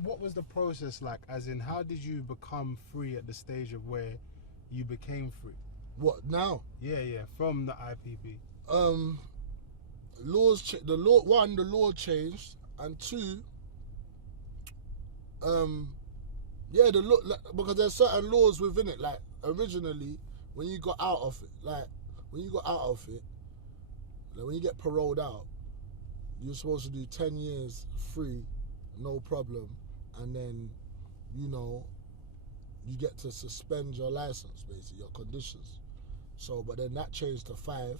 what was the process like? As in, how did you become free at the stage of where you became free? What now? Yeah, from the IPP. The law changed, and two, the law, because there's certain laws within it. Like, originally, when you got out of it, like, when you get paroled out, you're supposed to do 10 years free, no problem, and then, you know, you get to suspend your license, basically, your conditions. So, but then that changed to 5.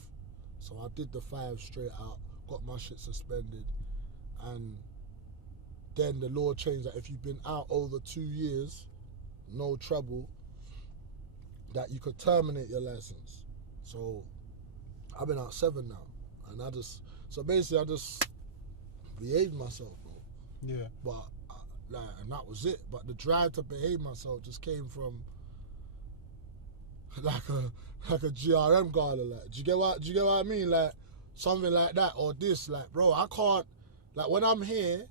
So I did the 5 straight out, got my shit suspended, and then the law changed that if you've been out over 2 years, no trouble, that you could terminate your license. So I've been out 7 now, and I just behaved myself, bro. Yeah. But and that was it. But the drive to behave myself just came from like a GRM gala. Like, do you get what I mean? Like something like that or this. Like, bro, I can't. Like when I'm here,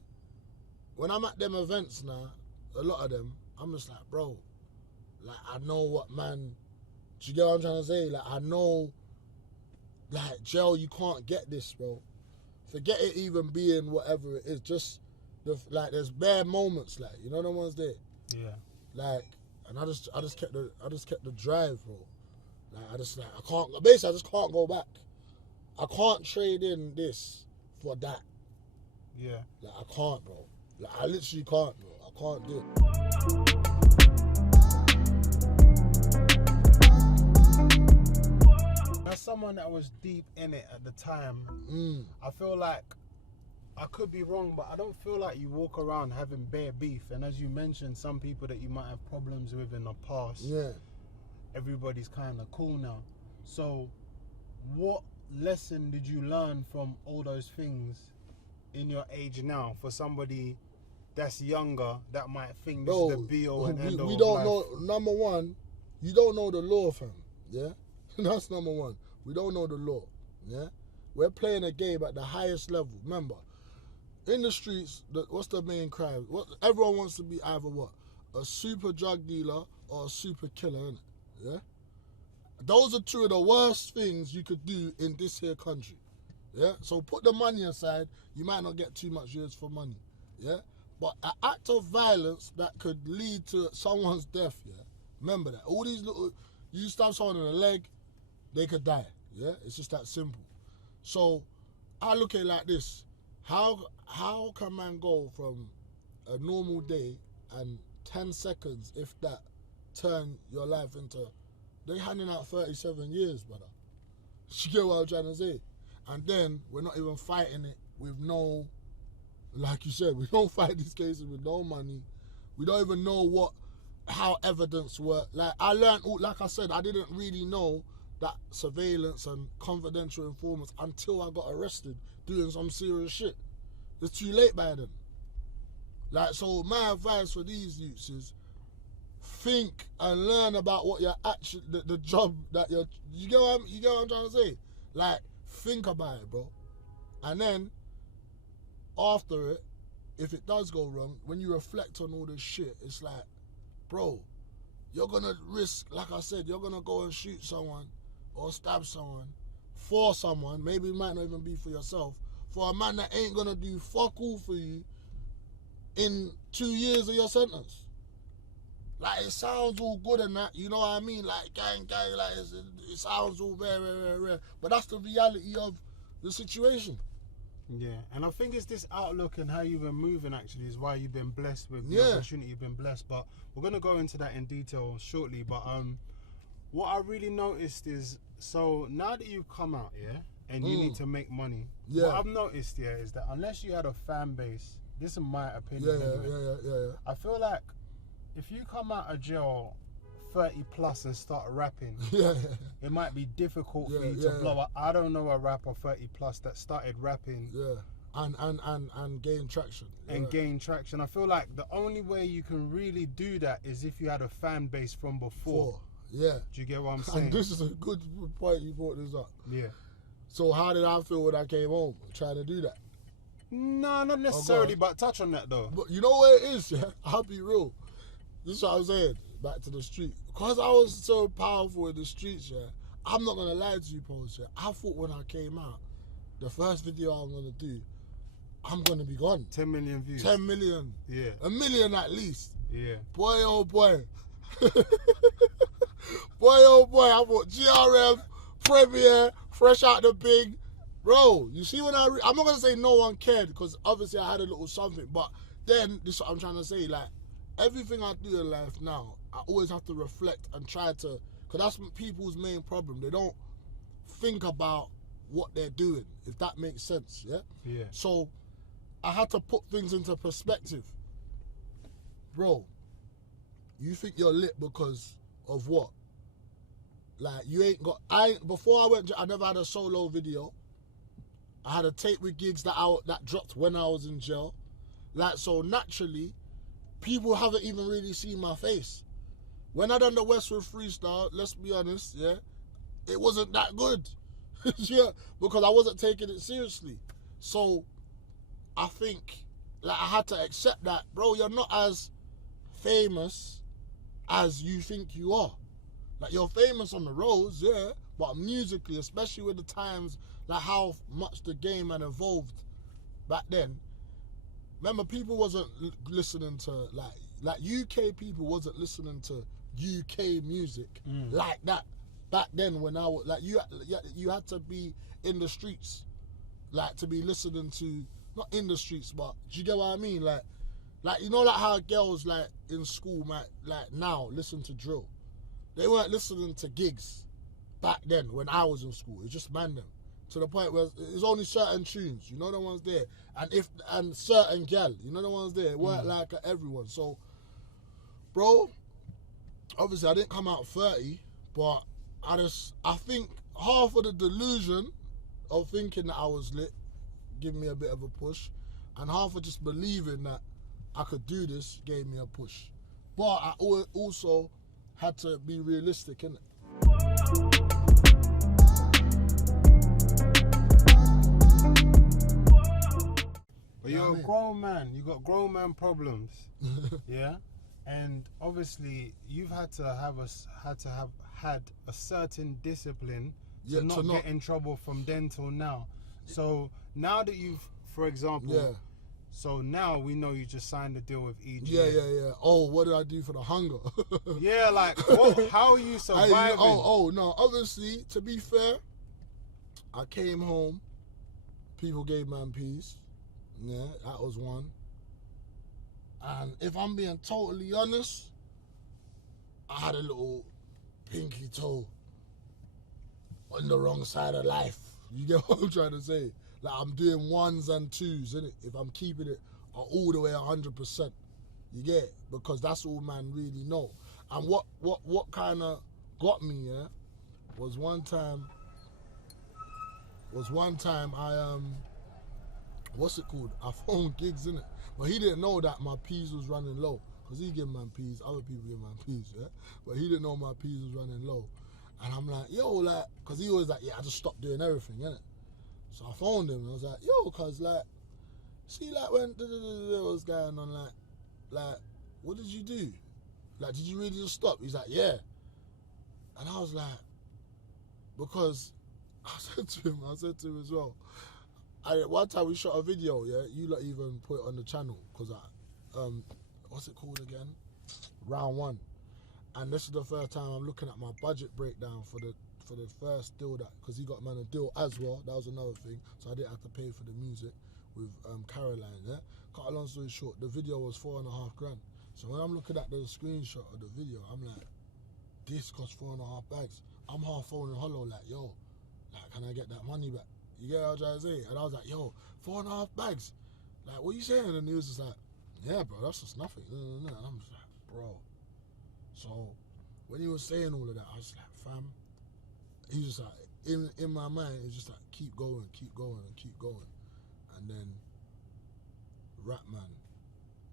when I'm at them events now, a lot of them, I'm just like, bro. Like I know what man. Do you get what I'm trying to say? Like I know. Like jail, you can't get this, bro. Forget it even being whatever it is. Just there's bare moments, like you know the ones there. Yeah. Like, and I just kept the drive, bro. Like I just can't go back. I can't trade in this for that. Yeah. Like I can't, bro. Like I literally can't, bro. I can't do it. As someone that was deep in it at the time, I feel like I could be wrong, but I don't feel like you walk around having bare beef. And as you mentioned, some people that you might have problems with in the past, everybody's kind of cool now. So what lesson did you learn from all those things in your age now for somebody that's younger that might think this is the be-all and end-all we of don't life? know. Number one, you don't know the law, fam. Yeah? That's number one. We don't know the law. Yeah? We're playing a game at the highest level. Remember, in the streets, what's the main crime? Everyone wants to be either what? A super drug dealer or a super killer, innit? Yeah? Those are 2 of the worst things you could do in this here country. Yeah? So put the money aside, you might not get too much years for money. Yeah? But an act of violence that could lead to someone's death, yeah? Remember that. All these little, you stab someone in the leg, they could die. Yeah? It's just that simple. So I look at it like this. How can man go from a normal day and 10 seconds, if that, turn your life into, they handing out 37 years, brother. You get what I'm trying to say? And then we're not even fighting it with no, like you said, we don't fight these cases with no money. We don't even know how evidence works. Like I learned, like I said, I didn't really know that surveillance and confidential informants until I got arrested doing some serious shit. It's too late by then. Like, so my advice for these youths is think and learn about what you're actually, the job that you get what I'm trying to say? Like, think about it, bro. And then, after it, if it does go wrong, when you reflect on all this shit, it's like, bro, you're gonna risk, like I said, you're gonna go and shoot someone or stab someone for someone, maybe it might not even be for yourself, for a man that ain't gonna do fuck all for you in 2 years of your sentence. Like, it sounds all good and that, you know what I mean? Like, gang, like, it sounds all very, very rare. But that's the reality of the situation. Yeah, and I think it's this outlook and how you've been moving actually is why you've been blessed with the opportunity you've been blessed. But we're going to go into that in detail shortly. But what I really noticed is, so now that you've come out, and you need to make money, what I've noticed, is that unless you had a fan base, this is my opinion. Yeah. I feel like if you come out of jail 30 plus and start rapping, it might be difficult for you to blow up. I don't know a rapper 30 plus that started rapping and gain traction. And gain traction. I feel like the only way you can really do that is if you had a fan base from before. Yeah. Do you get what I'm saying? And this is a good point you brought this up. Yeah. So how did I feel when I came home trying to do that? No, not necessarily, but touch on that though. But you know what it is, I'll be real. This is what I'm saying. Back to the street. Because I was so powerful in the streets, I'm not going to lie to you, Post, I thought when I came out, the first video I'm going to do, I'm going to be gone. 10 million views. 10 million. Yeah. 1 million at least. Yeah. Boy, oh boy. Boy, oh boy. I thought GRM, Premiere, fresh out the big. Bro, you see when I'm not going to say no one cared because obviously I had a little something. But then, this is what I'm trying to say. Like, everything I do in life now I always have to reflect and try to, because that's people's main problem. They don't think about what they're doing, if that makes sense, yeah? Yeah. So I had to put things into perspective. Bro, you think you're lit because of what? Like, you ain't got, before I went, I never had a solo video. I had a tape with gigs that dropped when I was in jail. Like, so naturally, people haven't even really seen my face. When I done the Westwood freestyle, let's be honest, yeah, it wasn't that good. Yeah, because I wasn't taking it seriously. So I think, like, I had to accept that, bro, you're not as famous as you think you are. Like, you're famous on the roads, yeah, but musically, especially with the times, like how much the game had evolved back then. Remember, people wasn't listening to, like UK people wasn't listening to UK music like that back then. When I was, like, you had to be in the streets, like, to be listening to, not in the streets, but do you get what I mean? Like, you know, like how girls, like, in school might, like, now listen to drill. They weren't listening to gigs back then when I was in school. It was just man them. To the point where it's only certain tunes, you know, the ones there, and certain gal, you know, the ones there. It weren't like everyone. So, bro, obviously I didn't come out 30, but I think half of the delusion of thinking that I was lit gave me a bit of a push, and half of just believing that I could do this gave me a push. But I also had to be realistic, innit? But you're a grown man. You got grown man problems, yeah. And obviously, you've had to have had a certain discipline to not get in trouble from then till now. So now that you've, for example, so now we know you just signed a deal with EG. Yeah. Oh, what did I do for the hunger? Yeah, like, how are you surviving? No. Obviously, to be fair, I came home. People gave man peace. Yeah, that was one. And if I'm being totally honest, I had a little pinky toe on the wrong side of life. You get what I'm trying to say? Like, I'm doing ones and twos, innit? If I'm keeping it all the way 100%. You get it? Because that's all man really know. And what kind of got me, yeah, was one time I what's it called? I phoned Gigs, innit? But he didn't know that my P's was running low. Because he give man P's, other people give man P's, yeah? But he didn't know my P's was running low. And I'm like, yo, like, because he was like, yeah, I just stopped doing everything, innit? So I phoned him and I was like, yo, cuz, like, see, like, when was going on, like, what did you do? Like, did you really just stop? He's like, yeah. And I was like, because I said to him as well, one time we shot a video, yeah, you lot even put it on the channel, because what's it called again? Round 1. And this is the first time I'm looking at my budget breakdown for the first deal, that, because he got man a deal as well, that was another thing, so I didn't have to pay for the music with Caroline, yeah? Cut a long story short, the video was $4.5 grand. So when I'm looking at the screenshot of the video, I'm like, this cost 4.5 bags. I'm half phoning Hollow like, yo, like, can I get that money back? You get what I'm trying to say? And I was like, yo, 4.5 bags. Like, what are you saying? And he was just like, yeah, bro, that's just nothing. And I'm just like, bro. So when he was saying all of that, I was like, fam. He was just like, in my mind, it's just like, keep going. And then Rapman,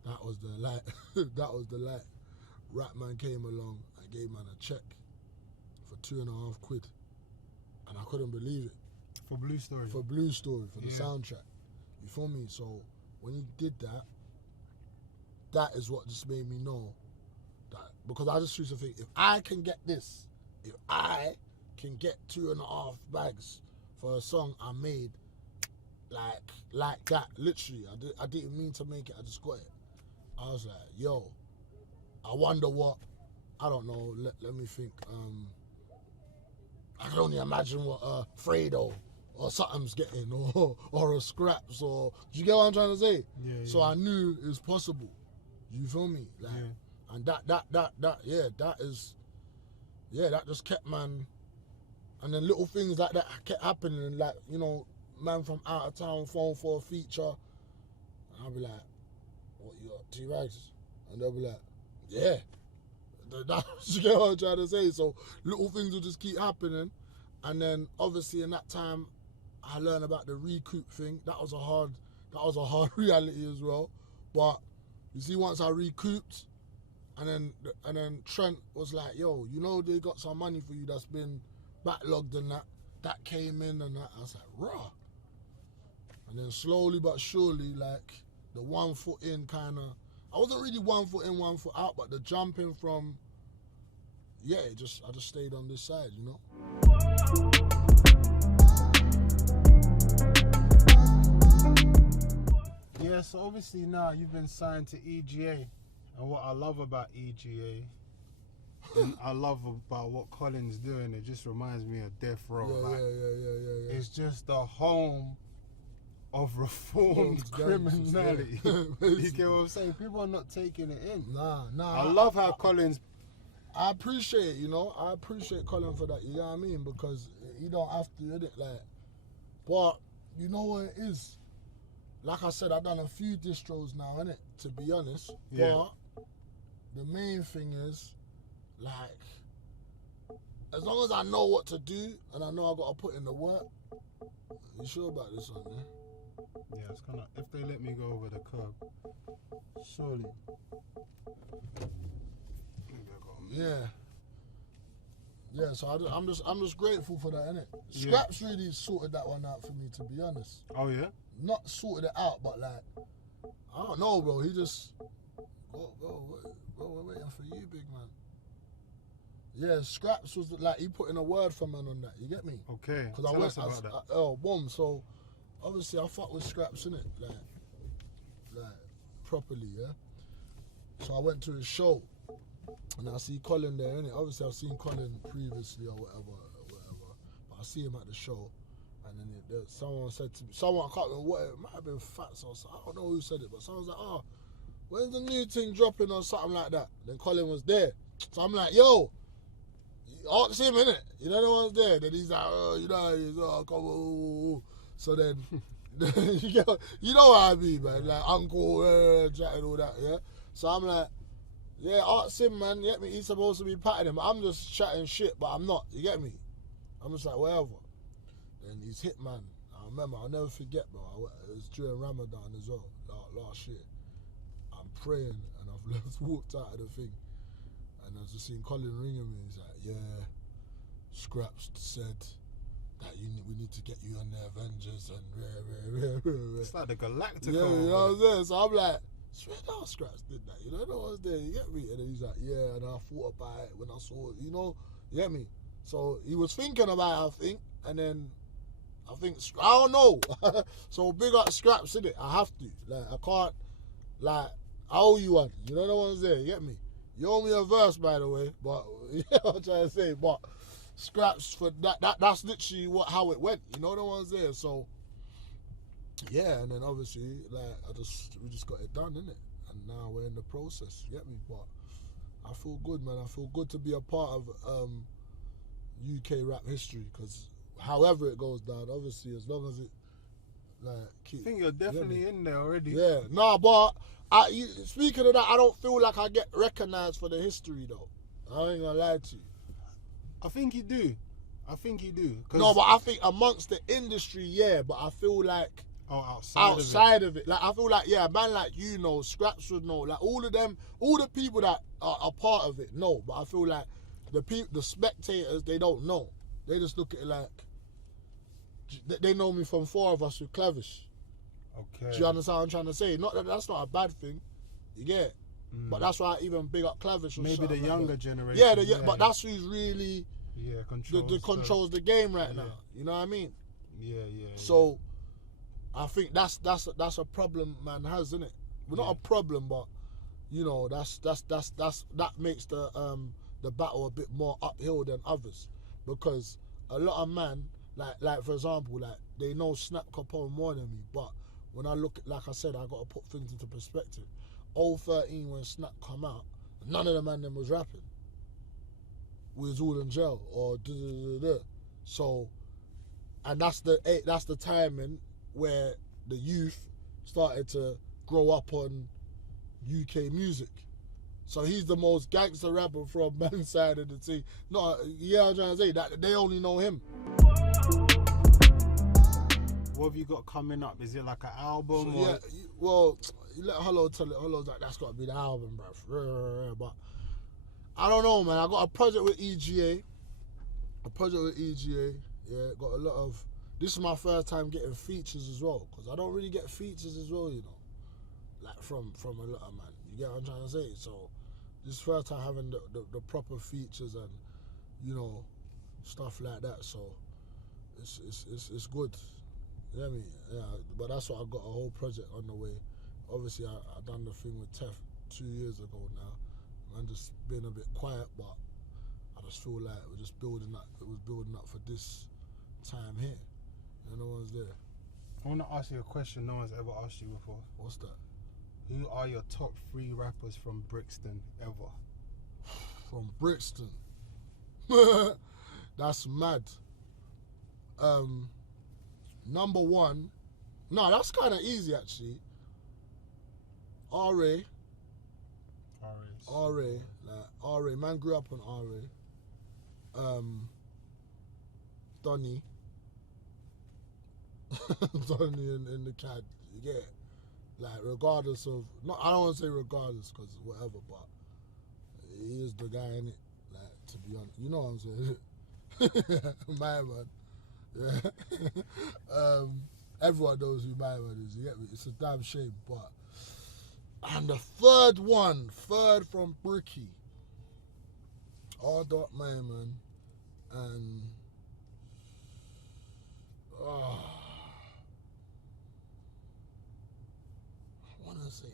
that was the light. That was the light. Rapman came along and gave man a check for 2.5 quid. And I couldn't believe it. For Blue Story. For Blue Story, for the soundtrack. You feel me? So when he did that, that is what just made me know that, because I just used to think, if I can get this, if I can get 2.5 bags for a song I made like that, literally, I didn't mean to make it, I just got it. I was like, yo, I wonder what, I don't know, let me think, I can only imagine what Fredo or something's getting, or a Scraps, or, do you get what I'm trying to say? Yeah. So I knew it was possible. You feel me? Like, And that just kept man. And then little things like that kept happening, like, you know, man from out of town phone for a feature. And I'll be like, what, you got T-Rags? And they'll be like, yeah. That's you get what I'm trying to say. So little things will just keep happening. And then obviously in that time, I learned about the recoup thing. That was a hard reality as well. But you see, once I recouped, and then Trent was like, yo, you know, they got some money for you that's been backlogged and that came in and that. I was like, raw. And then slowly but surely, like, the 1 foot in kind of, I wasn't really 1 foot in, 1 foot out, but the jumping from, I just stayed on this side, you know. Yeah, so obviously now you've been signed to EGA, and what I love about EGA, and I love about what Colin's doing, it just reminds me of Death Row. Yeah. It's just the home of reformed criminality. You get what I'm saying? People are not taking it in. Nah. I love how Colin's. I appreciate it, you know. I appreciate Colin for that, you know what I mean? Because you don't have to, innit? Like, but you know what it is? Like I said, I've done a few distros now, innit? To be honest. Yeah. But the main thing is, like, as long as I know what to do and I know I got to put in the work, you sure about this one, yeah? Yeah, it's kind of, if they let me go over the curb, surely. Yeah, so I'm just grateful for that, innit? Scraps really sorted that one out for me, to be honest. Oh yeah? Not sorted it out, but like, I don't know, bro. He just, bro, we're waiting for you, big man. Yeah, Scraps was like, he put in a word for man on that, you get me? Okay, because tell us about that. Boom, so obviously I fuck with Scraps, innit? Like properly, yeah? So I went to his show. And I see Colin there, innit? Obviously, I've seen Colin previously or whatever. But I see him at the show. And then someone said to me, I can't remember what, it might have been Fats or something. I don't know who said it, but someone was like, when's the new thing dropping or something like that? Then Colin was there. So I'm like, yo, ask him, innit? You know the one's there. Then he's like, come on. So then, you know what I mean, man? Like, uncle, chatting all that, yeah? So I'm like, yeah, ask him, man. You get me? He's supposed to be patting him. I'm just chatting shit, but I'm not. You get me? I'm just like, whatever. Then he's hit, man. I remember, I'll never forget, bro. It was during Ramadan as well, last year. I'm praying, and I've walked out of the thing. And I was just seeing Colin ringing me. He's like, yeah, Scraps said that we need to get you on the Avengers and It's like the Galactica. Yeah, you know what I'm saying? So I'm like, swear down, Scraps did that. You know what I was there, you get me? And then he's like, yeah, and I thought about it when I saw it, you know, you get me? So he was thinking about it, I think, and then I don't know. So big up Scraps, innit? I have to. Like, I can't, like, I owe you one. You know the ones there, you get me? You owe me a verse, by the way, but, you know what I'm trying to say? But Scraps, for that's literally how it went. You know the ones there, so, yeah, and then obviously, like, we just got it done, innit? And now we're in the process, you get me? But I feel good, man. I feel good to be a part of UK rap history, because however it goes down, obviously, as long as it, like, keep. I think you're definitely in there already. Yeah, nah, but speaking of that, I don't feel like I get recognised for the history, though. I ain't gonna lie to you. I think you do. No, but I think amongst the industry, yeah, but I feel like outside of it. Like, I feel like, yeah, a man like you know, Scraps would know. Like, all of them, all the people that are part of it know, but I feel like the spectators, they don't know. They just look at it like, they know me from Four of Us with Clavish. Okay. Do you understand what I'm trying to say? Not that that's not a bad thing. You get it? But that's why I even big up Clavish. Maybe the younger generation. Yeah, but that's who's really controls the game right now. You know what I mean? Yeah. So I think that's a problem man has, isn't it? Well, not a problem, but you know, that makes the battle a bit more uphill than others, because a lot of man, like for example, like, they know Snap Capone more than me, but when I look, like I said, I got to put things into perspective. 013 when Snap come out, None of the man them was rapping. We was all in jail or So, and that's the timing where the youth started to grow up on UK music. So he's the most gangster rapper from man's side of the team. No, yeah, I'm trying to say that they only know him. What have you got coming up? Is it like an album? So, yeah, well, you let Hollow tell it. Hollow's like, that's got to be the album, bruv. But I don't know, man. I got a project with EGA. Yeah, got a lot of. This is my first time getting features as well, because I don't really get features as well, you know, like from a lot of man. You get what I'm trying to say? So this is first time having the proper features and, you know, stuff like that. So it's good. You know what I mean? Yeah, but that's what I got a whole project on the way. Obviously, I done the thing with Tef 2 years ago now. Man, just been a bit quiet, but I just feel like we're just building up. It was building up for this time here. And no one's there. I want to ask you a question no one's ever asked you before. What's that? Who are your top 3 rappers from Brixton ever? From Brixton? That's mad. Number 1. No, that's kind of easy actually. R.A. R.A. Man grew up on R.A. Donny. Donny in the CAD. You get it? Like, regardless of, I don't want to say regardless because whatever, but he is the guy in it. Like, to be honest, you know what I'm saying? My man. Yeah. Everyone knows who my man is. You get me? It's a damn shame, but. And the third from Bricky. R. My man, and I wanna say,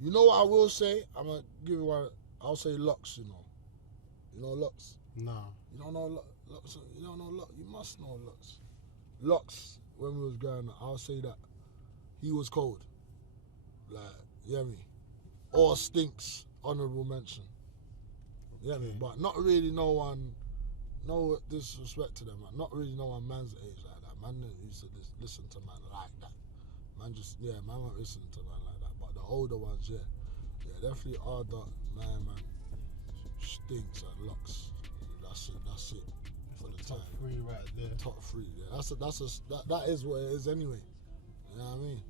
you know what I will say? I'm gonna give you one. I'll say Lux. You know Lux. No. You don't know Lux. You don't know Lux. You must know Lux. Lux. When we was growing up, I'll say that he was cold. Like, you know me? Or Stinks, honourable mention. You know me? But not really no one, no disrespect to them, man. Not really no one man's age like that. Man didn't used to listen to man like that. Man just, man won't listen to man like that. But the older ones, yeah. Yeah, definitely R. my man. Stinks and Lux. That's it. For the top time. 3 right there. Top 3, yeah. That is what it is anyway. You know what I mean?